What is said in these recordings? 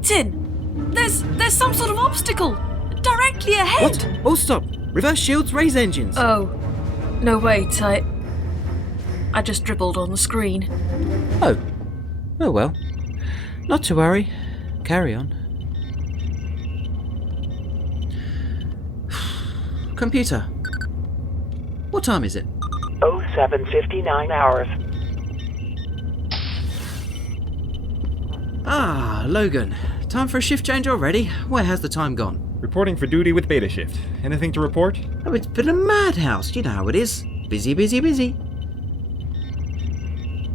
Captain! There's some sort of obstacle directly ahead. What? Oh, stop. Reverse shields, raise engines. Oh. No, wait, I just dribbled on the screen. Oh. Oh well. Not to worry. Carry on. Computer. What time is it? 07:59 hours. Ah, Logan. Time for a shift change already? Where has the time gone? Reporting for duty with beta shift. Anything to report? Oh, it's been a madhouse. You know how it is. Busy, busy, busy.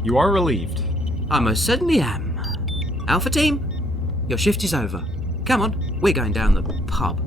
You are relieved. I most certainly am. Alpha team, your shift is over. Come on, we're going down the pub.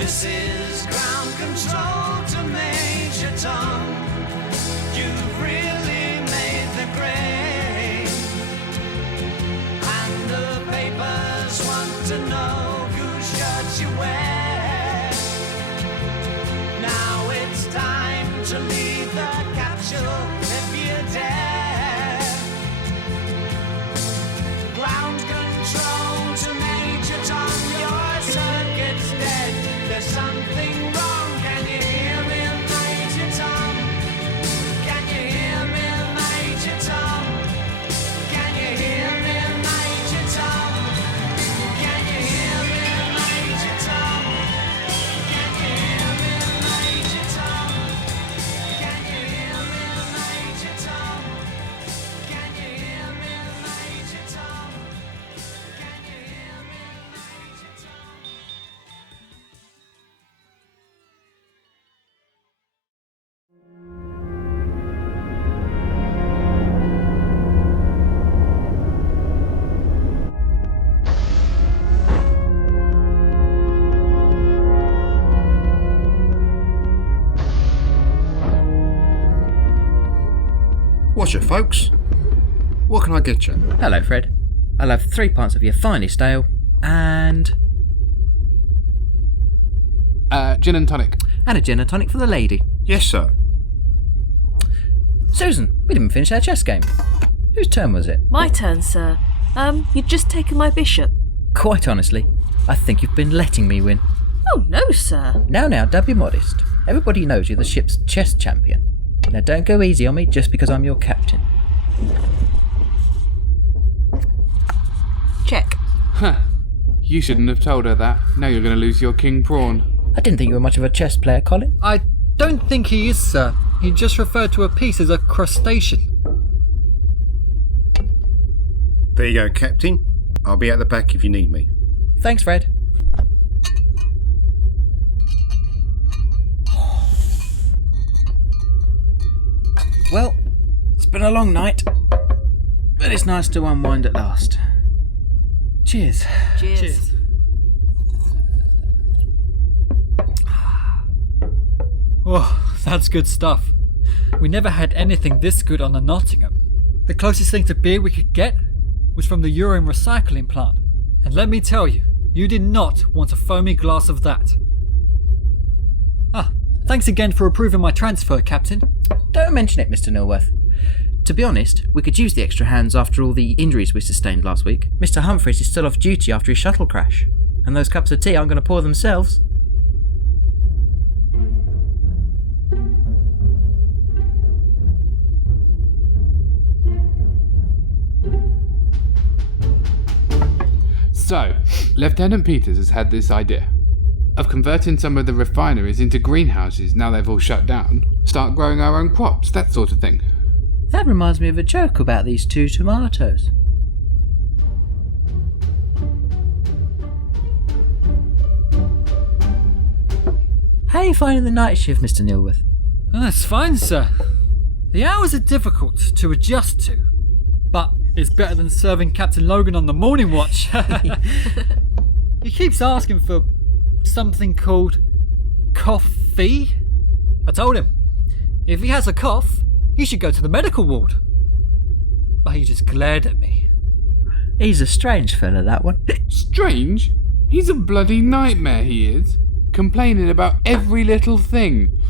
This is ground control to Major Tom. You've really made the grade. And the papers want to know whose shirt you wear. Now it's time to leave the capsule if you dare. Ground control to Major Tom. Your circuit's dead. There's something wrong. Can you hear me, Major Tom? Can you hear me, Major Tom? Can you hear me, Major Tom? Can you hear me, Major Tom? Can you hear me, Major Tom? Can you hear me, Major Tom? Can you hear me, Major Tom? Can you hear me, Major Tom? Watch it, folks. What can I get you? Hello, Fred. I'll have 3 pints of your finest ale and Gin and tonic. a gin and tonic for the lady. Yes, sir. Susan, we didn't finish our chess game. Whose turn was it? My turn, sir. You'd just taken my bishop. Quite honestly, I think you've been letting me win. Oh, no, sir. Now, don't be modest. Everybody knows you're the ship's chess champion. Now don't go easy on me just because I'm your captain. Check. Huh. You shouldn't have told her that. Now you're going to lose your king prawn. I didn't think you were much of a chess player, Colin. I don't think he is, sir. He just referred to a piece as a crustacean. There you go, Captain. I'll be at the back if you need me. Thanks, Fred. Well, it's been a long night, but it's nice to unwind at last. Cheers. Cheers. Oh, that's good stuff. We never had anything this good on the Nottingham. The closest thing to beer we could get was from the urine recycling plant. And let me tell you, you did not want a foamy glass of that. Thanks again for approving my transfer, Captain. Don't mention it, Mr. Nilworth. To be honest, we could use the extra hands after all the injuries we sustained last week. Mr. Humphreys is still off duty after his shuttle crash, and those cups of tea aren't going to pour themselves. So, Lieutenant Peters has had this idea of converting some of the refineries into greenhouses now they've all shut down, start growing our own crops, that sort of thing. That reminds me of a joke about these 2 tomatoes. How are you finding the night shift, Mr. Nilworth? That's fine, sir. The hours are difficult to adjust to, but it's better than serving Captain Logan on the morning watch. He keeps asking for something called coffee. fee? I told him, if he has a cough, he should go to the medical ward. But he just glared at me. He's a strange fella, that one. Strange? He's a bloody nightmare, he is. Complaining about every little thing.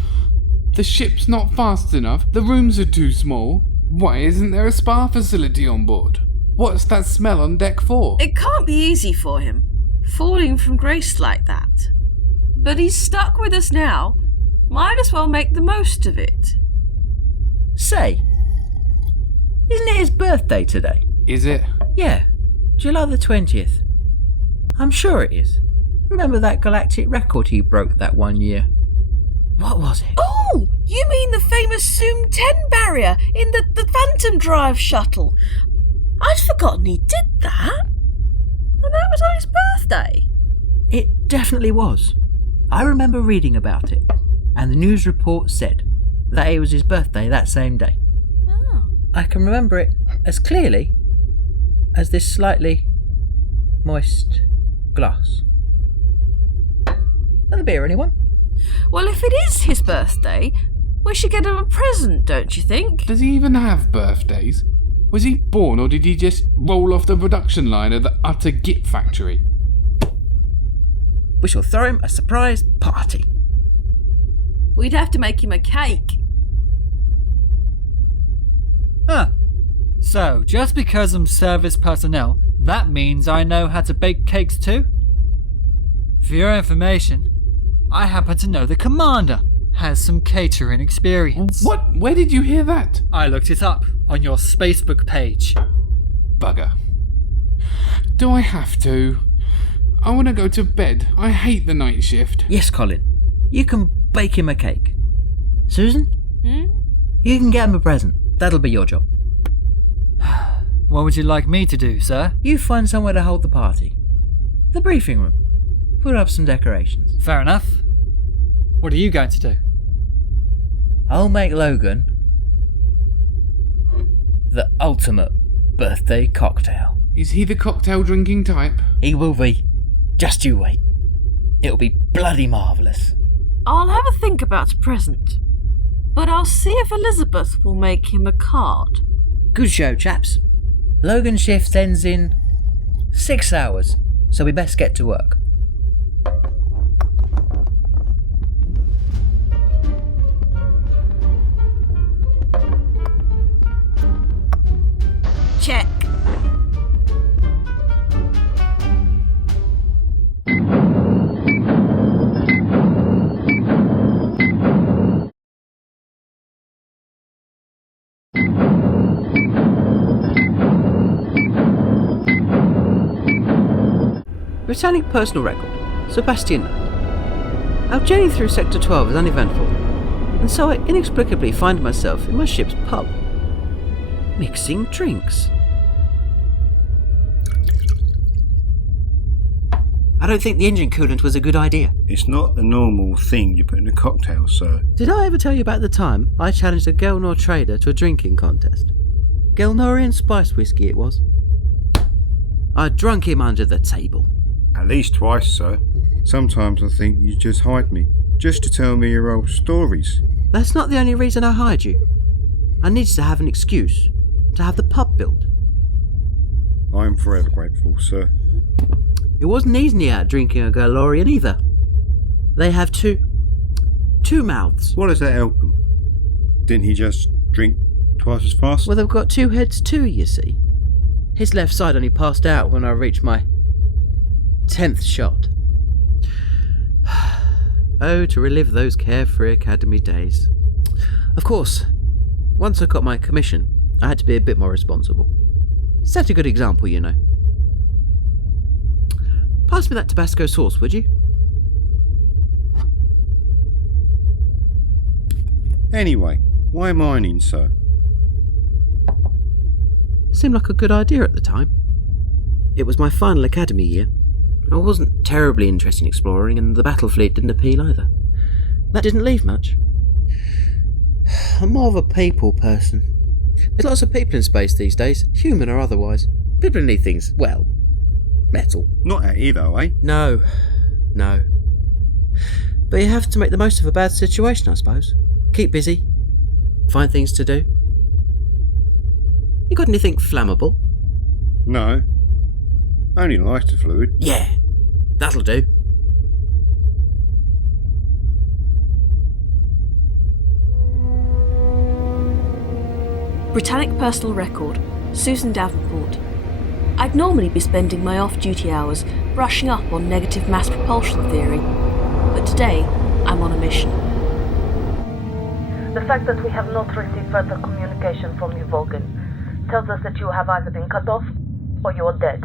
The ship's not fast enough, the rooms are too small. Why isn't there a spa facility on board? What's that smell on deck for? It can't be easy for him, falling from grace like that. But he's stuck with us now. Might as well make the most of it. Say, isn't it his birthday today? Is it? Yeah, July the 20th. I'm sure it is. Remember that galactic record he broke that one year? What was it? Oh, you mean the famous Zoom 10 barrier in the Phantom Drive shuttle? I'd forgotten he did that. And that was on his birthday. It definitely was. I remember reading about it, and the news report said that it was his birthday that same day. Oh. I can remember it as clearly as this slightly moist glass. Another beer, anyone? Well, if it is his birthday, we should get him a present, don't you think? Does he even have birthdays? Was he born or did he just roll off the production line at the utter git factory? We shall throw him a surprise party. We'd have to make him a cake. Huh. So, just because I'm service personnel, that means I know how to bake cakes too? For your information, I happen to know the commander has some catering experience. What? Where did you hear that? I looked it up on your Spacebook page. Bugger. Do I have to? I want to go to bed. I hate the night shift. Yes, Colin. You can bake him a cake. Susan? You can get him a present. That'll be your job. What would you like me to do, sir? You find somewhere to hold the party. The briefing room. Put up some decorations. Fair enough. What are you going to do? I'll make Logan the ultimate birthday cocktail. Is he the cocktail drinking type? He will be. Just you wait. It'll be bloody marvellous. I'll have a think about a present, but I'll see if Elizabeth will make him a card. Good show, chaps. Logan's shift ends in 6 hours, so we best get to work. Check. Britannic personal record, Sebastian. Our journey through Sector 12 is uneventful, and so I inexplicably find myself in my ship's pub, mixing drinks. I don't think the engine coolant was a good idea. It's not the normal thing you put in a cocktail, sir. Did I ever tell you about the time I challenged a Gelnor trader to a drinking contest? Gelnorian spice whiskey it was. I drunk him under the table. At least twice, sir. Sometimes I think you just hide me, just to tell me your old stories. That's not the only reason I hide you. I needed to have an excuse to have the pub built. I'm forever grateful, sir. It wasn't easy out drinking a Galorian either. They have two mouths. What does that help him? Didn't he just drink twice as fast? Well, they've got two heads too, you see. His left side only passed out when I reached my 10th shot. Oh, to relive those carefree academy days. Of course, once I got my commission, I had to be a bit more responsible. Set a good example, you know. Pass me that Tabasco sauce, would you? Anyway, why mining, sir? Seemed like a good idea at the time. It was my final academy year. I wasn't terribly interested in exploring, and the battle fleet didn't appeal either. That didn't leave much. I'm more of a people person. There's lots of people in space these days, human or otherwise. People need things, well, metal. Not at either, eh? No. But you have to make the most of a bad situation, I suppose. Keep busy. Find things to do. You got anything flammable? No. Only lighter fluid. Yeah, that'll do. Britannic personal record, Susan Davenport. I'd normally be spending my off-duty hours brushing up on negative mass propulsion theory, but today I'm on a mission. The fact that we have not received further communication from you, Vulcan, tells us that you have either been cut off or you are dead.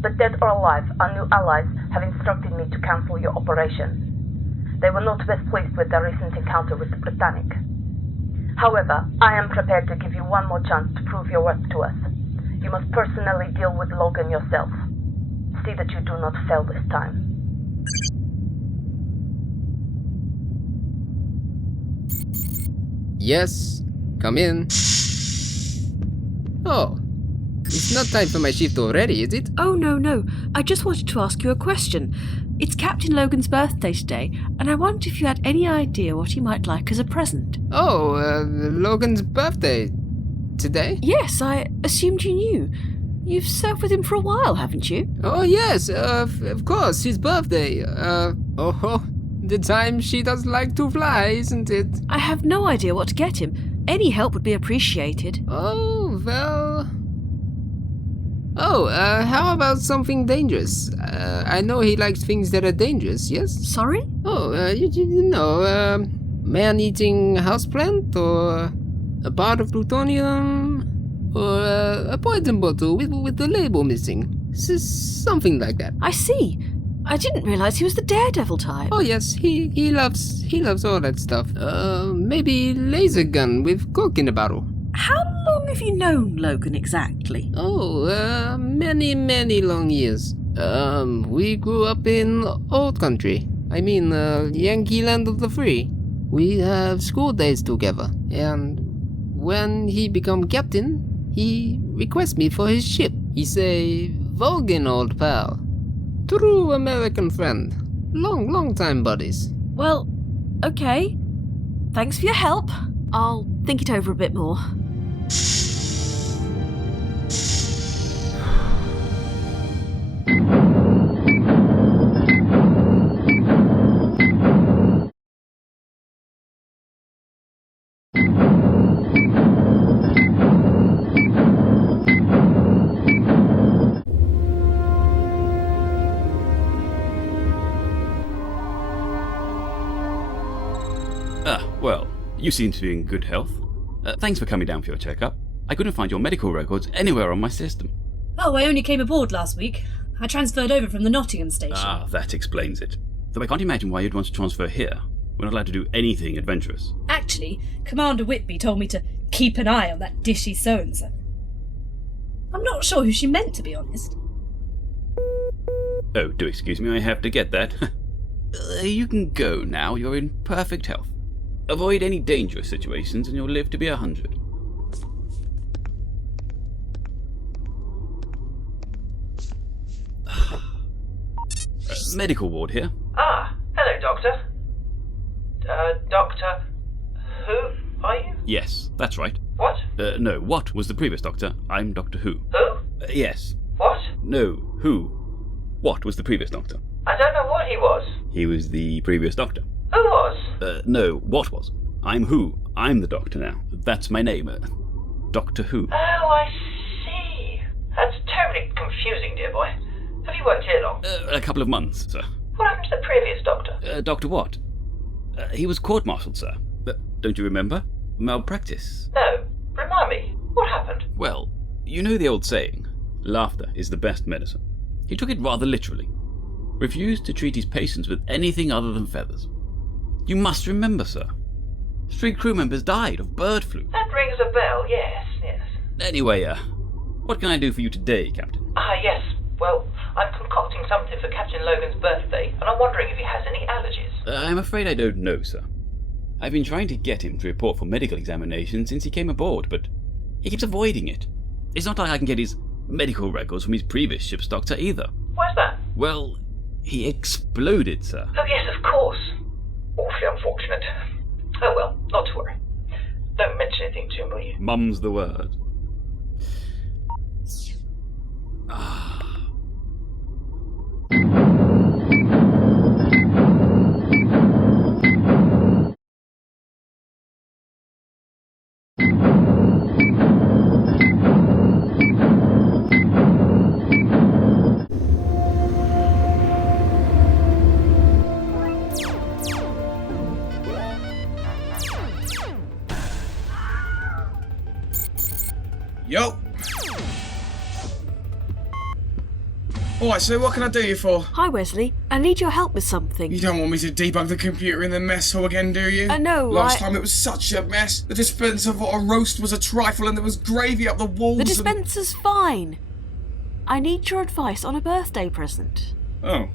But dead or alive, our new allies have instructed me to cancel your operation. They were not best pleased with their recent encounter with the Britannic. However, I am prepared to give you one more chance to prove your worth to us. You must personally deal with Logan yourself. See that you do not fail this time. Yes, come in. Oh, it's not time for my shift already, is it? Oh, no. I just wanted to ask you a question. It's Captain Logan's birthday today, and I wondered if you had any idea what he might like as a present. Oh, Logan's birthday. Today? Yes, I assumed you knew. You've served with him for a while, haven't you? Oh, yes, of course, his birthday. The time she does like to fly, isn't it? I have no idea what to get him. Any help would be appreciated. Oh, well... Oh, how about something dangerous? I know he likes things that are dangerous, yes? Sorry? Oh, you know, man-eating houseplant, or a part of plutonium, or a poison bottle with the label missing. Something like that. I see. I didn't realise he was the daredevil type. Oh yes, he loves all that stuff. Maybe laser gun with coke in a bottle. How long have you known Logan exactly? Oh, many long years. We grew up in old country. I mean, Yankee land of the free. We have school days together, and when he become captain, he requests me for his ship. He say, Vulcan, old pal. True American friend. Long time buddies. Well, okay. Thanks for your help. I'll think it over a bit more. Well, you seem to be in good health. Thanks for coming down for your checkup. I couldn't find your medical records anywhere on my system. Oh, I only came aboard last week. I transferred over from the Nottingham station. Ah, that explains it. Though I can't imagine why you'd want to transfer here. We're not allowed to do anything adventurous. Actually, Commander Whitby told me to keep an eye on that dishy so-and-so. I'm not sure who she meant, to be honest. Oh, do excuse me, I have to get that. You can go now, you're in perfect health. Avoid any dangerous situations and you'll live to be 100. Medical ward here. Ah, hello, Doctor. Doctor... Who are you? Yes, that's right. What? No, what was the previous doctor? I'm Doctor Who. Who? Yes. What? No, who? What was the previous doctor? I don't know what he was. He was the previous doctor. Who was? No, what was? I'm Who. I'm the doctor now. That's my name. Doctor Who. Oh, I see. That's terribly confusing, dear boy. Have you worked here long? A couple of months, sir. What happened to the previous doctor? Doctor what? He was court-martialed, sir. Don't you remember? Malpractice. No. Remind me. What happened? Well, you know the old saying, laughter is the best medicine. He took it rather literally. Refused to treat his patients with anything other than feathers. You must remember, sir. 3 crew members died of bird flu. That rings a bell, yes. Anyway, what can I do for you today, Captain? Yes. Well, I'm concocting something for Captain Logan's birthday, and I'm wondering if he has any allergies. I'm afraid I don't know, sir. I've been trying to get him to report for medical examination since he came aboard, but he keeps avoiding it. It's not like I can get his medical records from his previous ship's doctor either. Why's that? Well, he exploded, sir. Oh, yes, of course. Awfully unfortunate. Oh well, not to worry. Don't mention anything to him, will you? Mum's the word. Yo! Alright, so what can I do you for? Hi, Wesley. I need your help with something. You don't want me to debug the computer in the mess hall again, do you? No, Last time it was such a mess. The dispenser for a roast was a trifle and there was gravy up the walls. The dispenser's fine. I need your advice on a birthday present. Oh.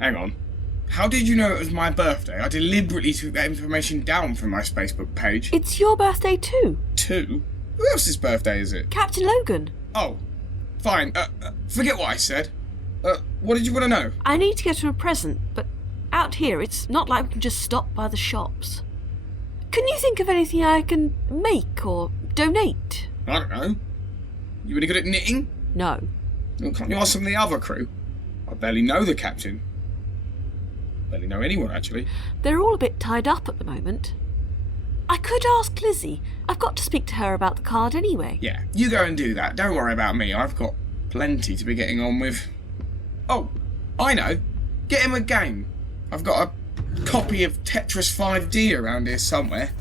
Hang on. How did you know it was my birthday? I deliberately took that information down from my Facebook page. It's your birthday too. Two? Who else's birthday is it? Captain Logan. Oh. Fine. Forget what I said. What did you want to know? I need to get him a present, but out here it's not like we can just stop by the shops. Can you think of anything I can make or donate? I don't know. You any good at knitting? No. Well, can't you ask some of the other crew? I barely know the captain. Barely know anyone, actually. They're all a bit tied up at the moment. I could ask Lizzie. I've got to speak to her about the card anyway. Yeah, you go and do that. Don't worry about me. I've got plenty to be getting on with. Oh, I know. Get him a game. I've got a copy of Tetris 5D around here somewhere.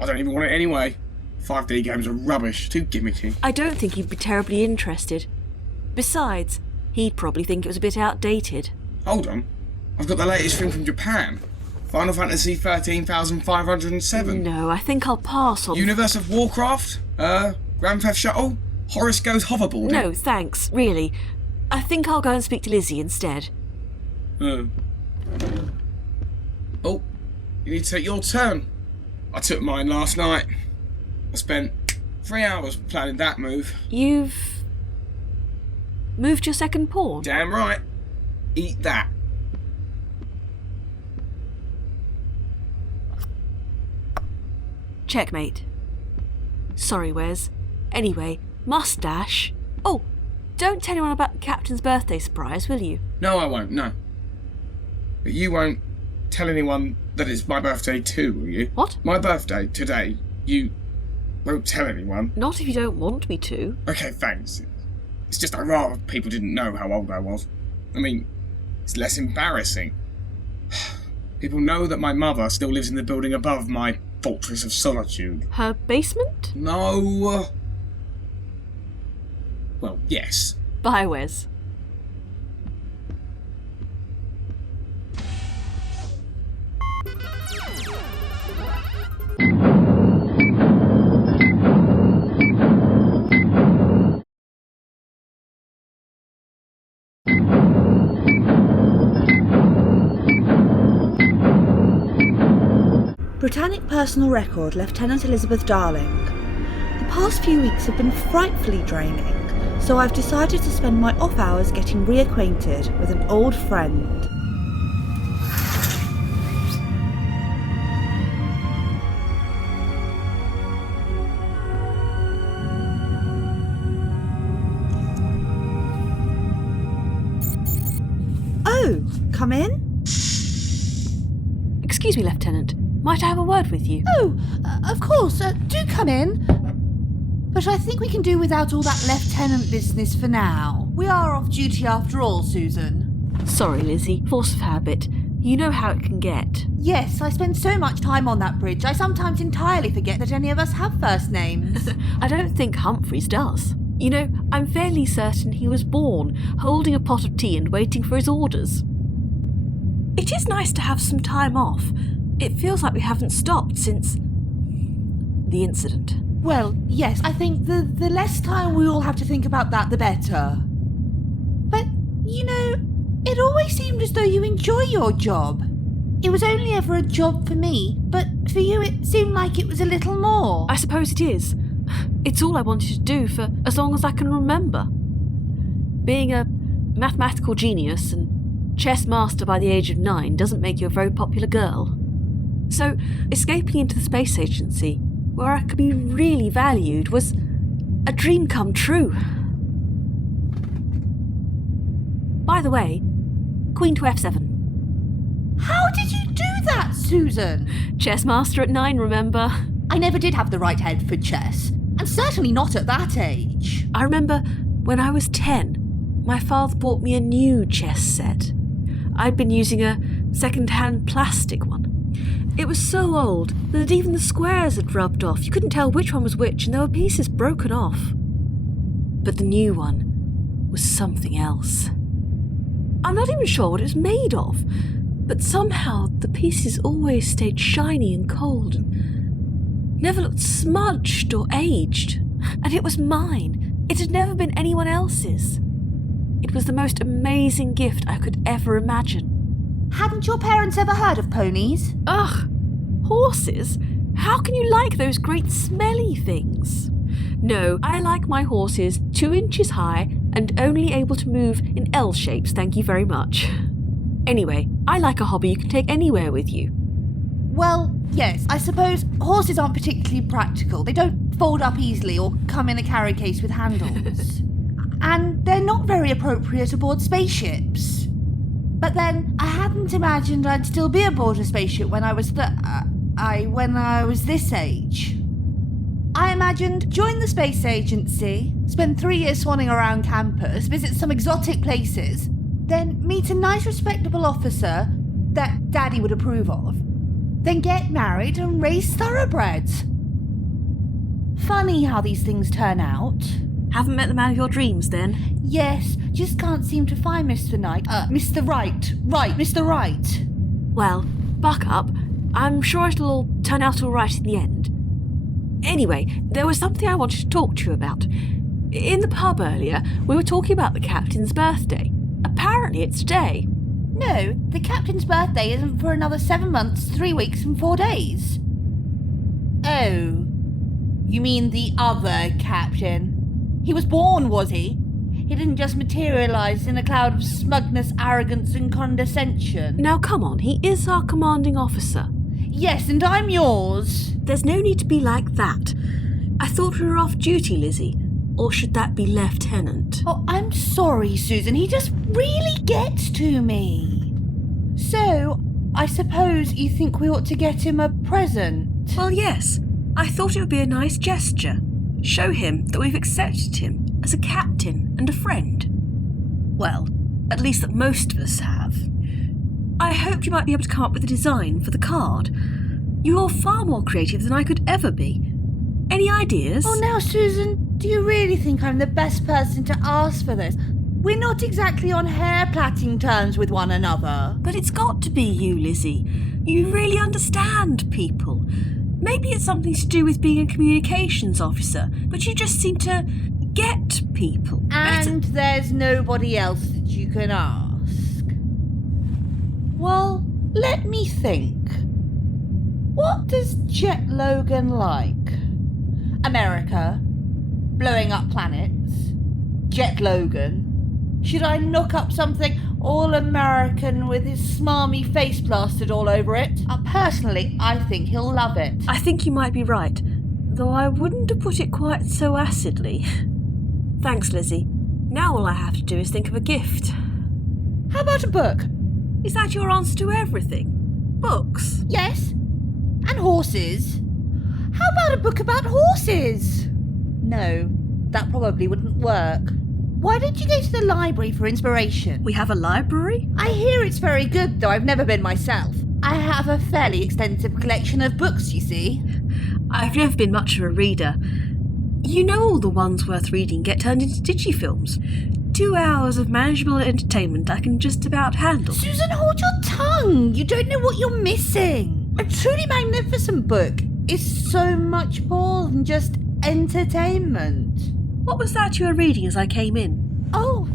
I don't even want it anyway. 5D games are rubbish. Too gimmicky. I don't think he'd be terribly interested. Besides, he'd probably think it was a bit outdated. Hold on. I've got the latest thing from Japan. Final Fantasy 13,507. No, I think I'll pass on... Universe of Warcraft? Grand Theft Shuttle? Horace Goes Hoverboarding? No, thanks, really. I think I'll go and speak to Lizzie instead. Oh, you need to take your turn. I took mine last night. I spent 3 hours planning that move. You've... moved your second pawn? Damn right. Eat that. Checkmate. Sorry, Wes. Anyway, mustache. Oh, don't tell anyone about the captain's birthday surprise, will you? No, I won't, no. But you won't tell anyone that it's my birthday too, will you? What? My birthday, today. You won't tell anyone? Not if you don't want me to. Okay, thanks. It's just I'd rather people didn't know how old I was. I mean, it's less embarrassing. People know that my mother still lives in the building above my Fortress of Solitude. Her basement? No. Well, yes. Bye, Wes. Britannic Personal Record, Lieutenant Elizabeth Darling. The past few weeks have been frightfully draining, so I've decided to spend my off hours getting reacquainted with an old friend. Oh, come in? Excuse me, Lieutenant. Might I have a word with you? Oh, of course, do come in. But I think we can do without all that lieutenant business for now. We are off duty after all, Susan. Sorry, Lizzie. Force of habit. You know how it can get. Yes, I spend so much time on that bridge, I sometimes entirely forget that any of us have first names. I don't think Humphreys does. You know, I'm fairly certain he was born, holding a pot of tea and waiting for his orders. It is nice to have some time off. It feels like we haven't stopped since the incident. Well, yes, I think the less time we all have to think about that, the better. But, you know, it always seemed as though you enjoy your job. It was only ever a job for me, but for you it seemed like it was a little more. I suppose it is. It's all I wanted to do for as long as I can remember. Being a mathematical genius and chess master by the age of 9 doesn't make you a very popular girl. So, escaping into the space agency, where I could be really valued, was a dream come true. By the way, Queen to F7. How did you do that, Susan? Chess master at 9, remember? I never did have the right head for chess, and certainly not at that age. I remember when I was 10, my father bought me a new chess set. I'd been using a second-hand plastic one. It was so old that even the squares had rubbed off. You couldn't tell which one was which, and there were pieces broken off. But the new one was something else. I'm not even sure what it was made of, but somehow the pieces always stayed shiny and cold and never looked smudged or aged. And it was mine. It had never been anyone else's. It was the most amazing gift I could ever imagine. Hadn't your parents ever heard of ponies? Ugh, horses? How can you like those great smelly things? No, I like my horses 2 inches high and only able to move in L shapes, thank you very much. Anyway, I like a hobby you can take anywhere with you. Well, yes, I suppose horses aren't particularly practical. They don't fold up easily or come in a carry case with handles. And they're not very appropriate aboard spaceships. But then, I hadn't imagined I'd still be aboard a spaceship when I was this age. I imagined join the space agency, spend 3 years swanning around campus, visit some exotic places, then meet a nice respectable officer that Daddy would approve of, then get married and raise thoroughbreds. Funny how these things turn out. Haven't met the man of your dreams, then? Yes, just can't seem to find Mr. Mr. Mr. Right. Well, buck up. I'm sure it'll all turn out all right in the end. Anyway, there was something I wanted to talk to you about. In the pub earlier, we were talking about the captain's birthday. Apparently it's today. No, the captain's birthday isn't for another 7 months, 3 weeks and 4 days. Oh, you mean the other captain? He was born, was he? He didn't just materialise in a cloud of smugness, arrogance and condescension. Now come on, he is our commanding officer. Yes, and I'm yours. There's no need to be like that. I thought we were off duty, Lizzie. Or should that be Lieutenant? Oh, I'm sorry, Susan. He just really gets to me. So, I suppose you think we ought to get him a present? Well, yes. I thought it would be a nice gesture. Show him that we've accepted him as a captain and a friend. Well, at least that most of us have. I hoped you might be able to come up with a design for the card. You're far more creative than I could ever be. Any ideas? Oh, now, Susan, do you really think I'm the best person to ask for this? We're not exactly on hair-plaiting terms with one another. But it's got to be you, Lizzie. You really understand people. Maybe it's something to do with being a communications officer, but you just seem to get people. And there's nobody else that you can ask. Well, let me think. What does Jet Logan like? America. Blowing up planets. Jet Logan. Should I knock up something all-American with his smarmy face plastered all over it? Personally, I think he'll love it. I think you might be right, though I wouldn't have put it quite so acidly. Thanks, Lizzie. Now all I have to do is think of a gift. How about a book? Is that your answer to everything? Books? Yes. And horses. How about a book about horses? No, that probably wouldn't work. Why don't you go to the library for inspiration? We have a library? I hear it's very good, though I've never been myself. I have a fairly extensive collection of books, you see. I've never been much of a reader. You know all the ones worth reading get turned into digifilms. 2 hours of manageable entertainment I can just about handle. Susan, hold your tongue. You don't know what you're missing. A truly magnificent book is so much more than just entertainment. What was that you were reading as I came in? Oh,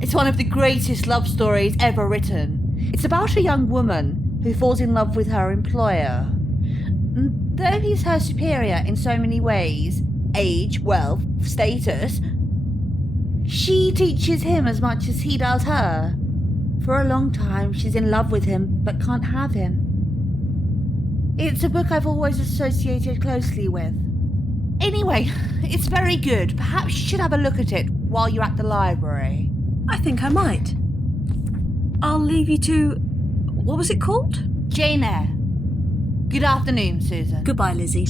it's one of the greatest love stories ever written. It's about a young woman who falls in love with her employer. Though he's her superior in so many ways, age, wealth, status, she teaches him as much as he does her. For a long time, she's in love with him, but can't have him. It's a book I've always associated closely with. Anyway, it's very good. Perhaps you should have a look at it while you're at the library. I think I might. I'll leave you to... What was it called? Jane Eyre. Good afternoon, Susan. Goodbye, Lizzie.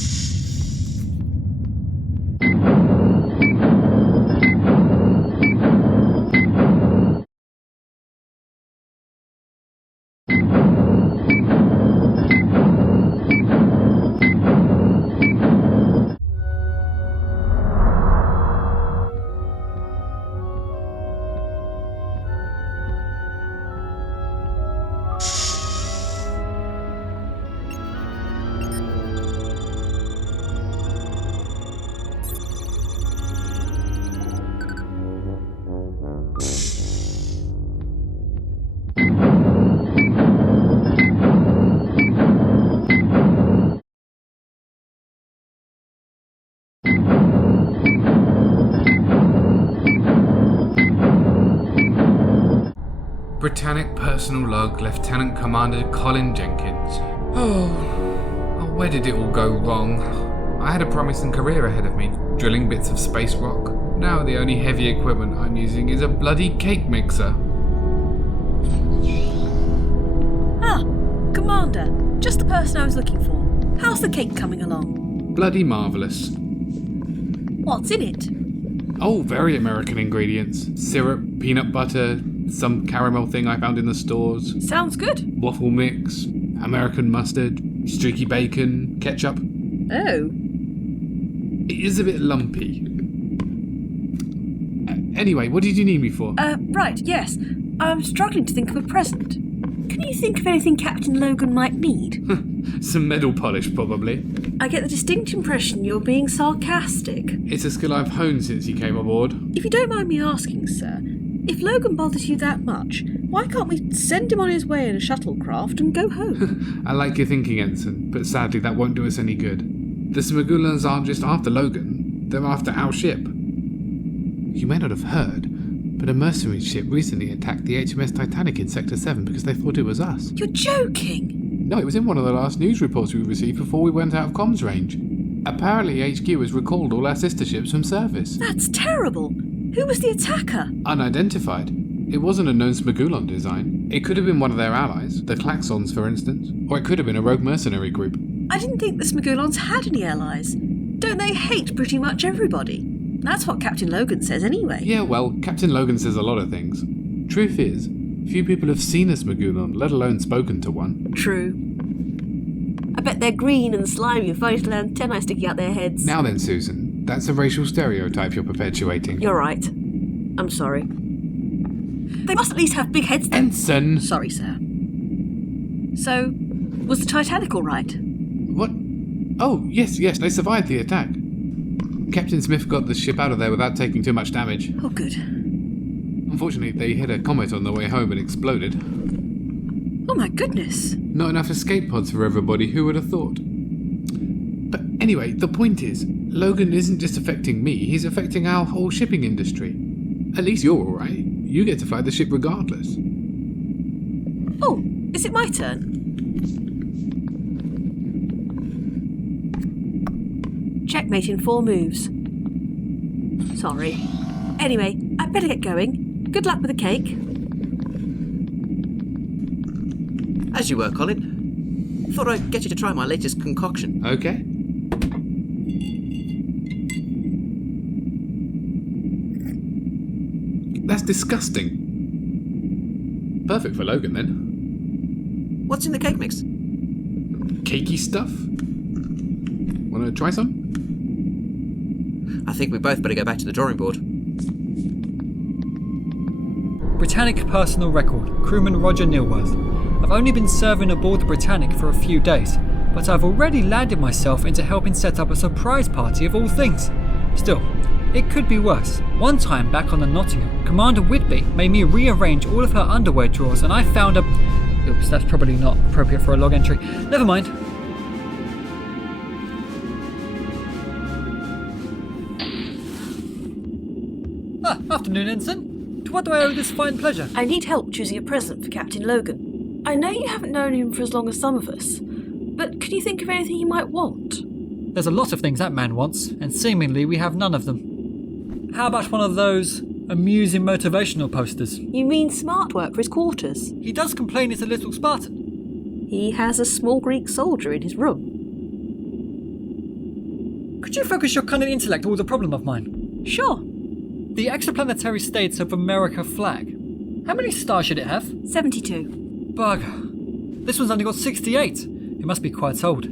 Britannic personal log, Lieutenant Commander Colin Jenkins. Oh, where did it all go wrong? I had a promising career ahead of me, drilling bits of space rock. Now the only heavy equipment I'm using is a bloody cake mixer. Ah, Commander. Just the person I was looking for. How's the cake coming along? Bloody marvellous. What's in it? Oh, very American ingredients. Syrup, peanut butter, some caramel thing I found in the stores. Sounds good. Waffle mix, American mustard, streaky bacon, ketchup. Oh. It is a bit lumpy. Anyway, what did you need me for? Right, yes. I'm struggling to think of a present. Can you think of anything Captain Logan might need? Some metal polish, probably. I get the distinct impression you're being sarcastic. It's a skill I've honed since he came aboard. If you don't mind me asking, sir, if Logan bothers you that much, why can't we send him on his way in a shuttlecraft and go home? I like your thinking, Ensign, but sadly that won't do us any good. The Smegulons aren't just after Logan, they're after our ship. You may not have heard, but a mercenary ship recently attacked the HMS Titanic in Sector 7 because they thought it was us. You're joking! No, it was in one of the last news reports we received before we went out of comms range. Apparently HQ has recalled all our sister ships from service. That's terrible! Who was the attacker? Unidentified. It wasn't a known Smegulon design. It could have been one of their allies, the Klaxons for instance, or it could have been a rogue mercenary group. I didn't think the Smegulons had any allies. Don't they hate pretty much everybody? That's what Captain Logan says anyway. Yeah, well, Captain Logan says a lot of things. Truth is, few people have seen a Smegulon, let alone spoken to one. True. I bet they're green and slimy with vital antennae sticking out their heads. Now then, Susan, that's a racial stereotype you're perpetuating. You're right. I'm sorry. They must at least have big heads then. Ensign! Sorry, sir. So, was the Titanic all right? What? Oh, yes, they survived the attack. Captain Smith got the ship out of there without taking too much damage. Oh, good. Unfortunately, they hit a comet on the way home and exploded. Oh my goodness. Not enough escape pods for everybody, who would have thought? But anyway, the point is, Logan isn't just affecting me, he's affecting our whole shipping industry. At least you're alright. You get to fly the ship regardless. Oh, is it my turn? Checkmate in 4 moves. Sorry. Anyway, I'd better get going. Good luck with the cake. As you were, Colin. Thought I'd get you to try my latest concoction. Okay. That's disgusting. Perfect for Logan, then. What's in the cake mix? Cakey stuff? Wanna try some? I think we both better go back to the drawing board. Britannic personal record, crewman Roger Neilworth. I've only been serving aboard the Britannic for a few days, but I've already landed myself into helping set up a surprise party of all things. Still, it could be worse. One time back on the Nottingham, Commander Whitby made me rearrange all of her underwear drawers and I found a... Oops, that's probably not appropriate for a log entry. Never mind. Afternoon, Ensign. To what do I owe this fine pleasure? I need help choosing a present for Captain Logan. I know you haven't known him for as long as some of us, but can you think of anything he might want? There's a lot of things that man wants, and seemingly we have none of them. How about one of those amusing motivational posters? You mean smart work for his quarters? He does complain it's a little Spartan. He has a small Greek soldier in his room. Could you focus your cunning intellect towards a problem of mine? Sure. The exoplanetary States of America flag. How many stars should it have? 72. Bugger. This one's only got 68. It must be quite old.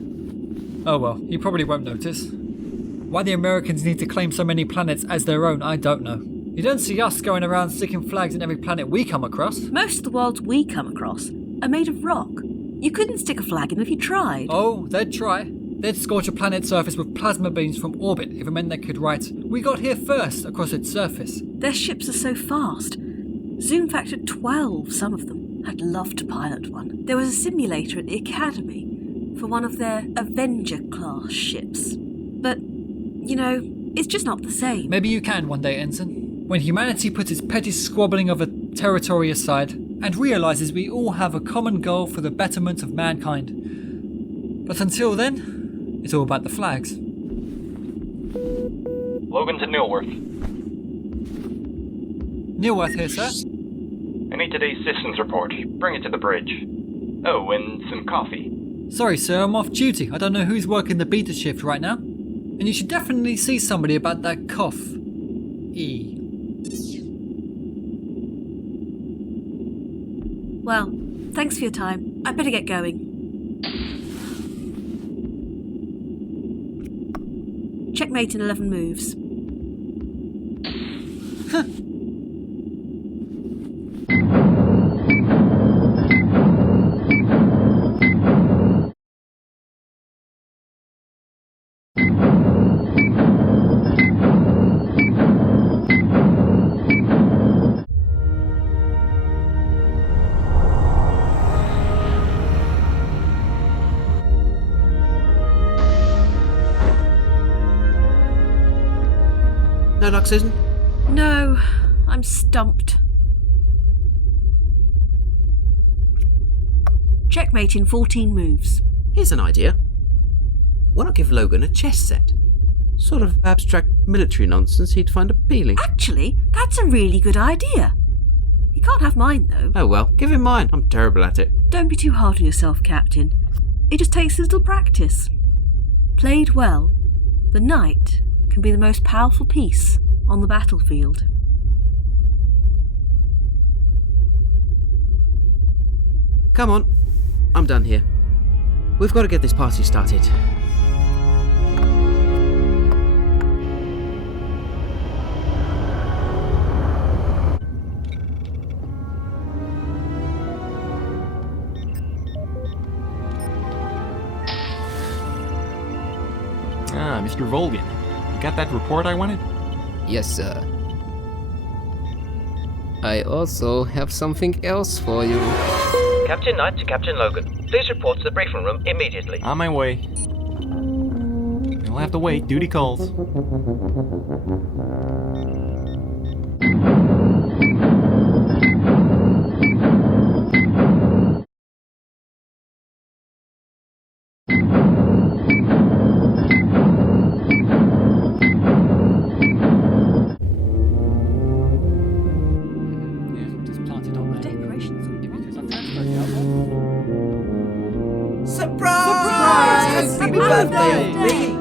Oh well, you probably won't notice. Why the Americans need to claim so many planets as their own, I don't know. You don't see us going around sticking flags in every planet we come across. Most of the worlds we come across are made of rock. You couldn't stick a flag in if you tried. Oh, they'd try. They'd scorch a planet's surface with plasma beams from orbit if it meant they could write, "We got here first," across its surface. Their ships are so fast. Zoom factor 12, some of them. I'd love to pilot one. There was a simulator at the Academy for one of their Avenger-class ships. But, you know, it's just not the same. Maybe you can one day, Ensign. When humanity puts its petty squabbling over territory aside and realises we all have a common goal for the betterment of mankind. But until then, it's all about the flags. Logan's at Neilworth. Neilworth here, sir. I need today's systems report. Bring it to the bridge. Oh, and some coffee. Sorry, sir, I'm off duty. I don't know who's working the beta shift right now. And you should definitely see somebody about that cough. Well, thanks for your time. I'd better get going. Checkmate in 11 moves. No luck, Susan? No, I'm stumped. Checkmate in 14 moves. Here's an idea. Why not give Logan a chess set? Sort of abstract military nonsense he'd find appealing. Actually, that's a really good idea. He can't have mine, though. Oh well, give him mine. I'm terrible at it. Don't be too hard on yourself, Captain. It just takes a little practice. Played well, the knight can be the most powerful piece on the battlefield. Come on, I'm done here. We've got to get this party started. Ah, Mr. Volgan. You got that report I wanted? Yes, sir. I also have something else for you. Captain Knight to Captain Logan. Please report to the briefing room immediately. On my way. You'll have to wait. Duty calls. Surprise! Happy birthday, me!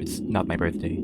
It's not my birthday.